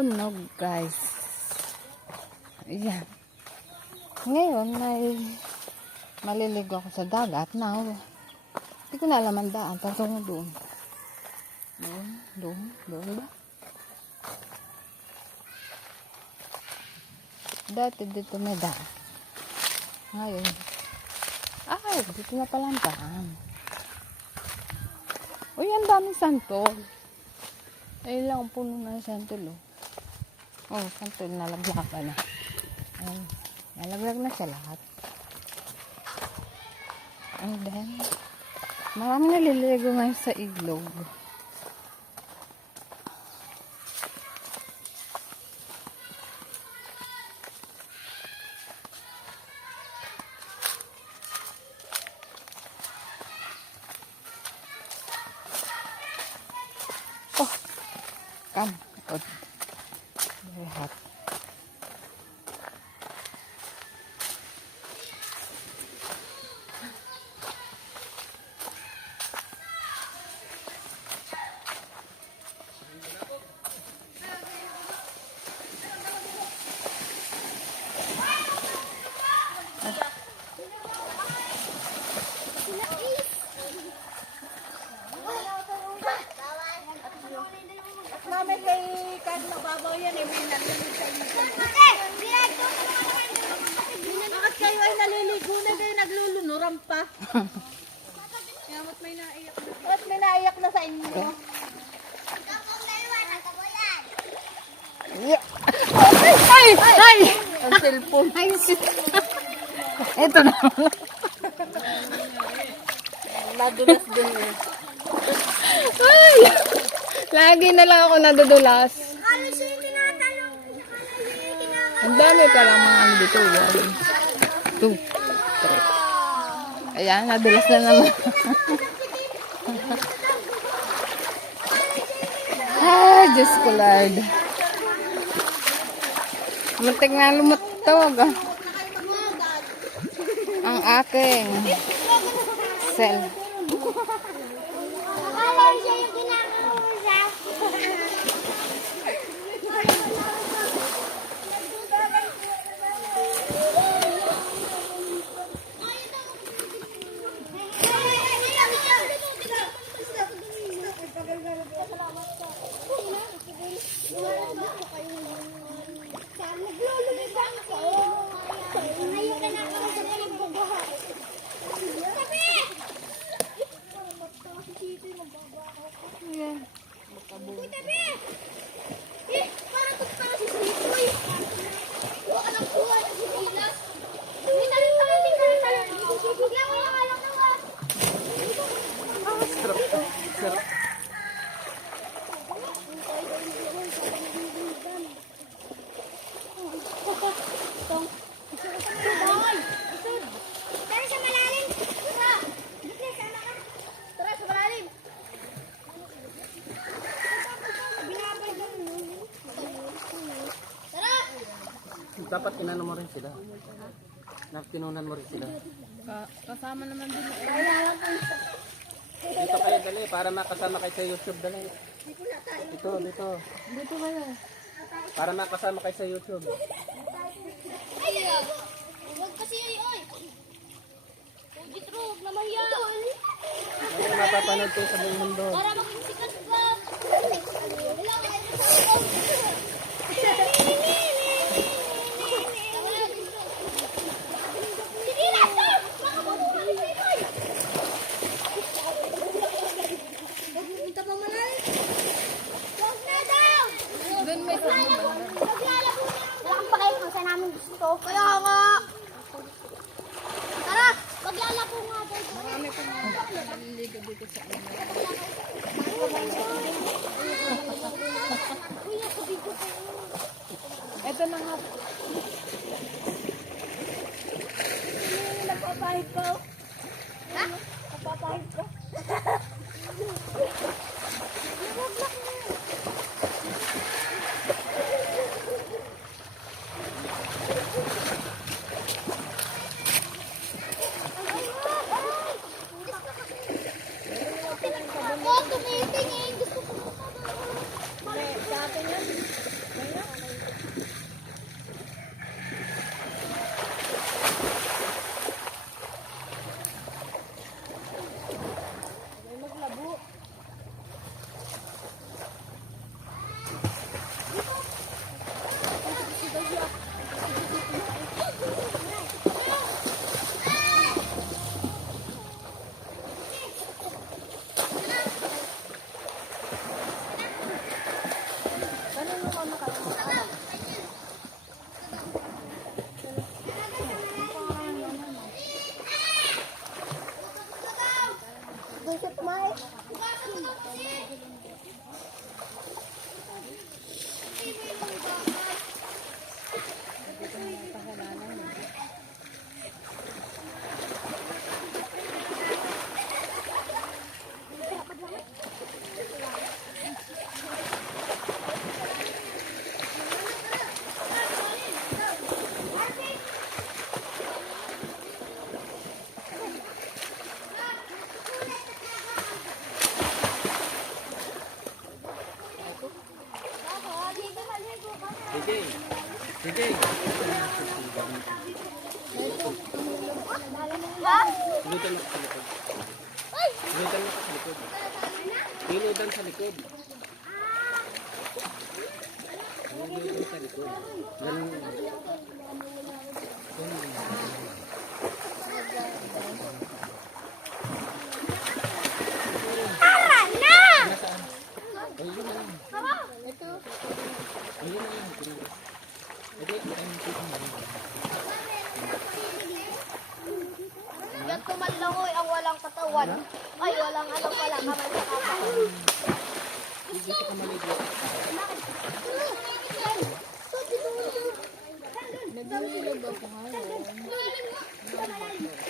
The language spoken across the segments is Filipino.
sunog guys. Ayan. Ngayon may maliligo ako sa dagat. Now, hindi ko na alam ang daan. Tatungo doon. Doon ba? Dati dito may daan. Ngayon. Ay, dito na pala ang daan. Uy, ang daming santol. Ay lang ang puno ng santol, oh. Oh, santol, nalaglagan na. Ay, nalaglag na siya lahat. And then, marami naliligo ngayon sa ilog. Oh, come. Oh, very hot. Mami kay kahit mababaw yan eh, may nalilig sa inyo. Bakit kayo ay naliligo na kayo naglulunuran pa? Ba't may naiyak na? Ba't may naiyak na sa inyo? Yeah. Ay! Ang cellphone. Ay, shit. Ito na. Madulas din eh. Ay! Lagi na lang ako nadudulas. Ang dami pa lang mga ano dito. 1, 2, 3. Ayan, nadulas na naman. Ay, Diyos ko Lord. Muntik na lumutog. Ang aking cell. Dapat inano mo rin sila. Nagtinunan mo rin sila. Kasama naman din. Dito kayo dali para makasama kayo sa YouTube dali. Dito. Dito ba yun? Para makasama kayo sa YouTube. Ay, huwag kasi ay. Ujit Rog, na mahiya. Ano mapapanood kayo sa buong mundo. Para maging sikat ka. Doon may sama ba? Wala kang pakay kung saan namin gusto. Kaya nga. Tara, maglalako nga dito. Marami pa mga naliligo dito sa ilog. Kuya, kabigo pa yun. Ito na nga. Nagpapahid ko. Ha? Nagpapahid ko. Ako, tumitingin. Gusto ko. Sa atin yan. Sige. Sige. Ha? Pilutan mo sa likod. Pilutan mo sa likod. Pilutan sa likod. Pilutan sa likod. Ganun. Tara na! Nasaan? Ayun na lang. Ito. Ayun na lang. Hindi, ayun na lang. Yan tumalangoy ang walang katawan. Ay, walang ano pala, kamay sa katawan. Dito ka maligo. Nagulog ako ngayon. Grabe, puro hilang pala ako.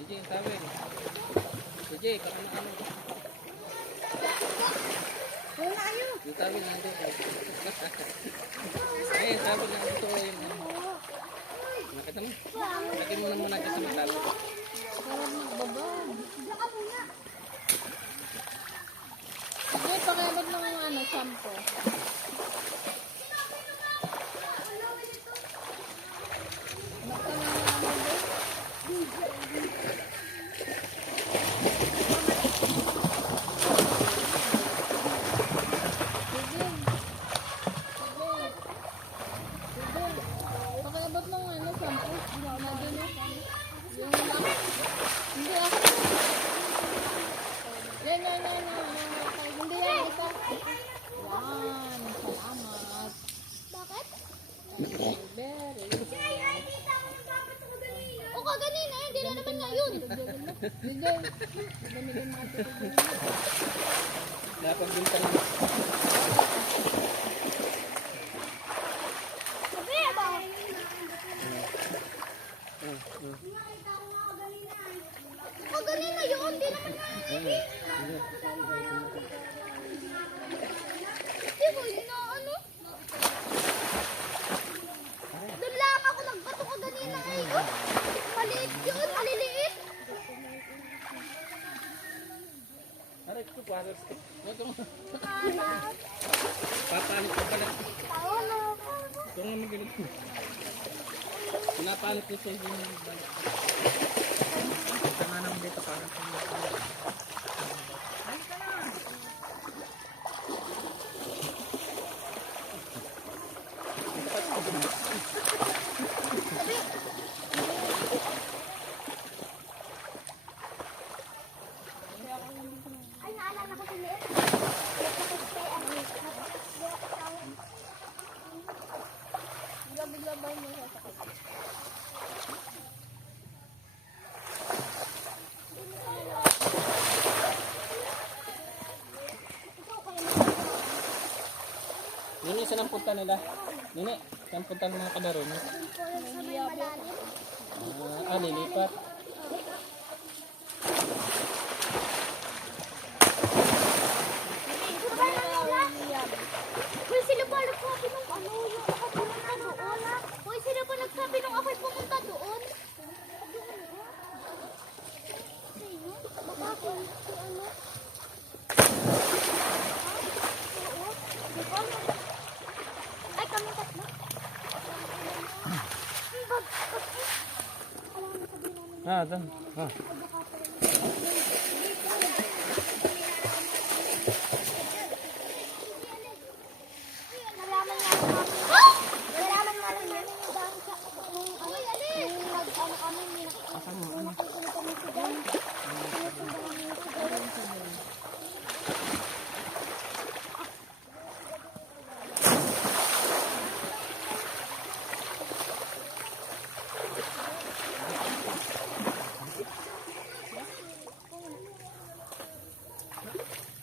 Sige, sabi. Sige, baka na ano. Yung sabi na ito. Eh, sabi na ito yung ano. Nakita mo? Lagyan mo na muna dyan sa mata. Sige, pakiabot ng ano, shampoo. Pakiabot ng ano, shampoo. Madinis. Yung lang. Hindi ako. Yan. Hindi yan, isa. Yan. Salamat. Bakit? Very. O kaganina, hindi na naman nga yun. Sige. Gamitin mo ito. Dapat binta na. Sabi ba? Kaganina yun, hindi naman nga yun. Di ba yun na ano? Doon lang ako nagbato kaganina ngayon. Maliit yun, maliliit. Aray ko, para sa... Tama. Papalit ko pala. Tama. Ito nga magalit ko. Pinapalit ko sa yung balik. Ito nga naman dito para sa mga. Ay, naalala ko si Liet. Bigla-bigla ba yung masasakit? Nini, saan ang punta nila? Nini, saan punta ng mga kalaro niyo? Lilipat. Hoy, sino ba nagsabi nung ano, yung ako pumunta doon? Hoy, sino ba nagsabi nung ako'y pumunta doon? Sino? Baka si ano? Oo. Di ba? Ay, kami tatlo. Alam mo, sabi namin Ah, doon. Ah. Nalaman nga lang namin. Nalaman nga lang namin yung dami sa nung nag-ano kami. Nakikita kami sa dami. Sinusundan kami sa dami.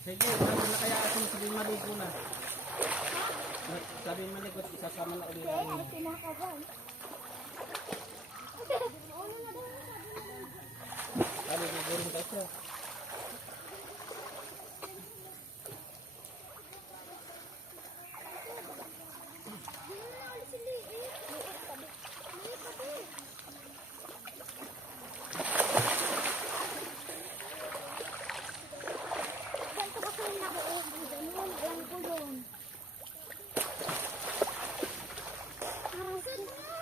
Sige, sabi na kaya atin sabihin maligo na. Sabihin maligo, isasama na ulit namin. Pinakaban. Sabi, gugurin ka siya. Ganito kasi yung nakuuwi. Ganun, alam ko yun. Harasan nga!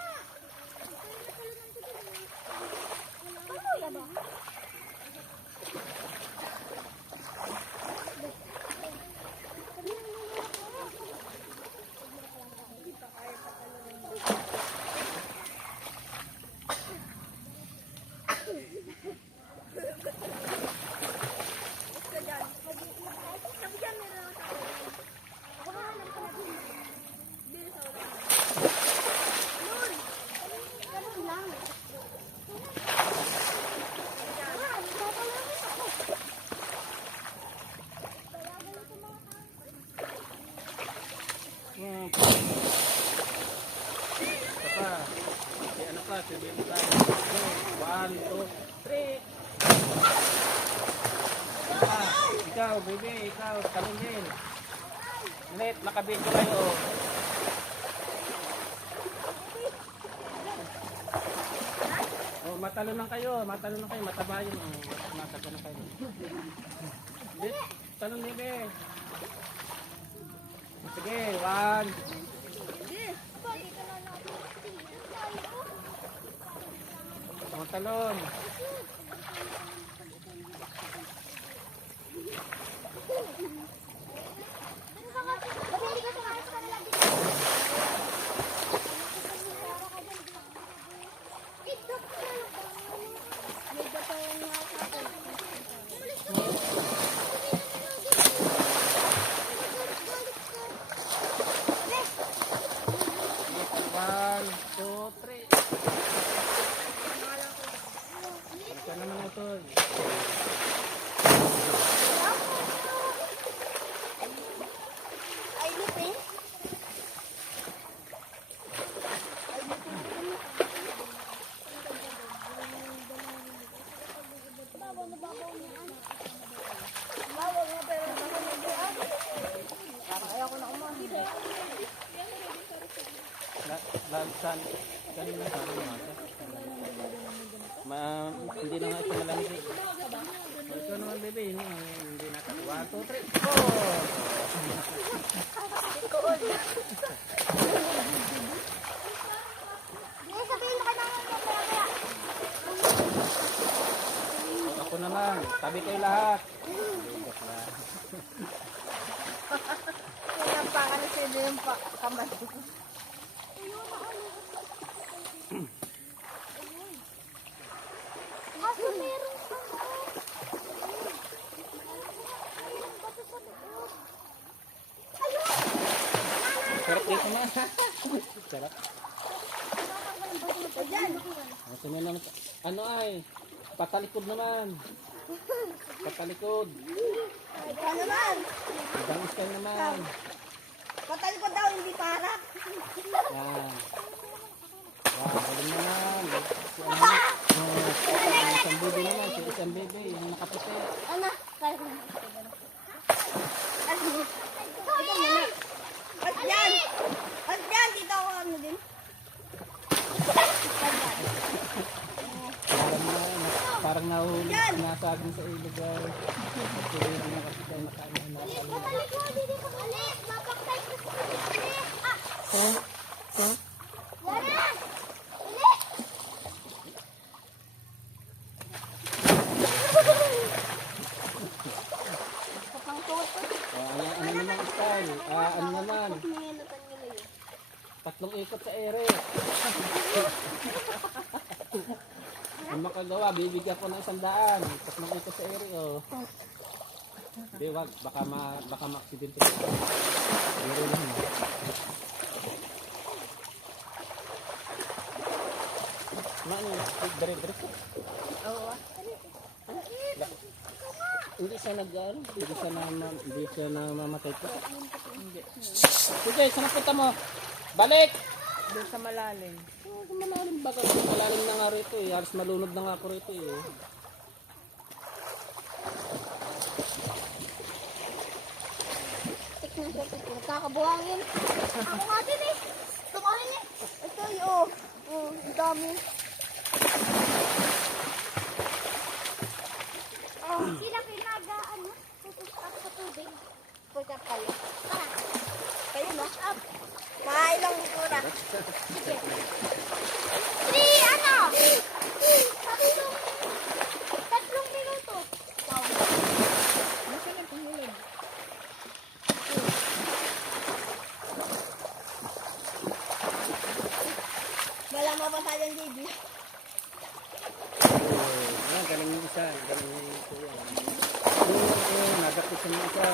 Ano ba? Ganun lang. Hmm. Ito pa. Si ano pa, si Baby tayo. 1, 2, 3. Ikaw, baby, ikaw, talon din. Ulit, nakabidyo kayo. Oh, matalon lang kayo, mataba yun. Oh, mataba na kayo. Dit, talon baby. Sige, 1. Oh, talon. Ba't hindi ka sumayos sa kanila dito? Ito pa na lang. May batawang nga sa akin. One, two, three. Ito naman ito. Ay, lupin. Lagsan. Kanina sa akin mga hindi na nga ito malamig eh. Oh, ito naman bebe, hindi na. 1, 2, 3, 4. Hindi, sabihin mo ka naman mamaya. Ako naman, tabi kayo lahat. Kaya pa, ano sila yung kamay. Kaso meron pa. Ayun! Sarap dito na. Sarap. Ayan! Ito na naman. Ano ay? Patalikod naman. Patalikod. Ikaw naman! Ibang style naman. Patalikod daw, hindi parap. Yan. Wow, galing naman. Si ano? Isang baby naman. Si isang baby. Yung nakaputi. Ano? Kaya ko na. Ano? Ito muna. At yan! At yan! Dito ako ano din. Parang nahuli. Nasagin sa ilog ay. Kasi hindi na kasi tayo nakain. Alis! Patalikod! Hindi ko alis! Mapaktay ko sa alis! Ah! Yan na! Uli! 3 ikot sa ere. Kung makagawa, bibigyan ko ng 100. 3 ikot sa ere, oh. Hindi, wag. Baka ma-accident ito. Ere lang. Ano, dire-dire ko. Oo. Hindi siya namamatay po. Hindi. Sige, saan punta mo? Balik! Doon sa malalim. Oh, malalim ba? Malalim na nga rito eh. Halos malunod na nga ako rito eh. Tignan siya, nagkakabuhangin. Ako nga din eh. Tumahin eh. Ito yun. Oh, ang dami. Oh, sila ano? Pupush up sa tubig. Push up kayo. Tara. Kayo no? Up. Mailang muna. Sige. Tatlong minuto. Wow. Nasaan ang panghulog? Wala mapasa dyan, JB. Oh, galing yung isa. Galing yung kuya. Nagapit sa mga isa.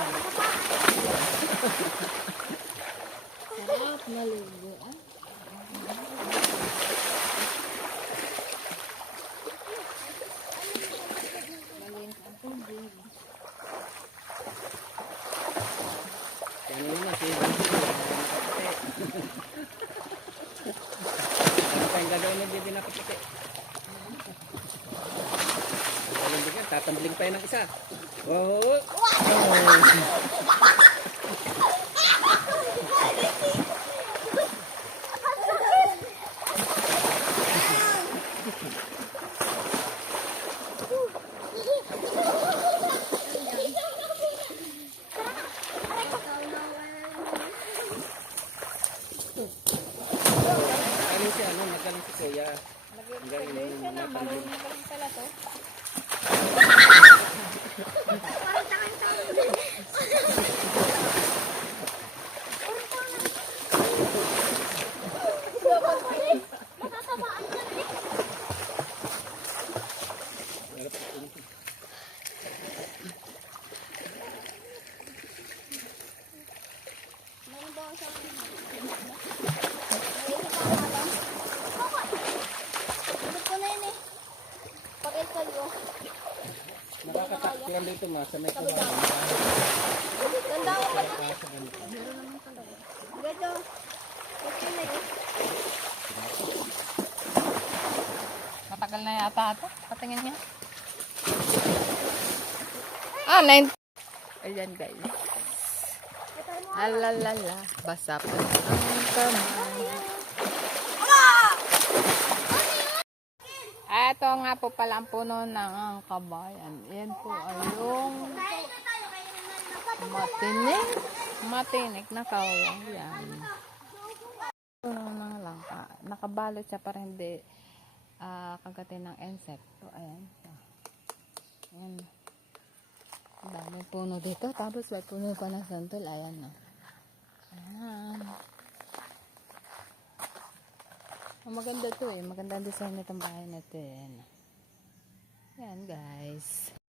Sarap maligo. Yan yun na, si ano tayong gagawin na hindi nakapiti? Tatambling pa yun ng isa. Oh! Ano siya, ano, magaling si Kuya. Magaling siya na. Marunong magaling pala to. Nakakataktiran dito ma, sa may kuha. Ganda yung patuloy. Ganda. Okay na yun. Matagal na yata ito. Patingin niya. Ah, 9. Ayan guys. Alalala. Basa pa ang kamay. Ito nga po pala ang puno ng kabayan. Yan po ay yung matinik na kawayan. Puno ng langka. Nakabalot siya para hindi kagatin ng insekto. Ayan siya. Ayan. Ang daming puno dito. Tapos may puno pa ng santol. Ayan na. Ayan. Oh, maganda to eh. Maganda ang design nitong bahay na to eh. Ayan guys.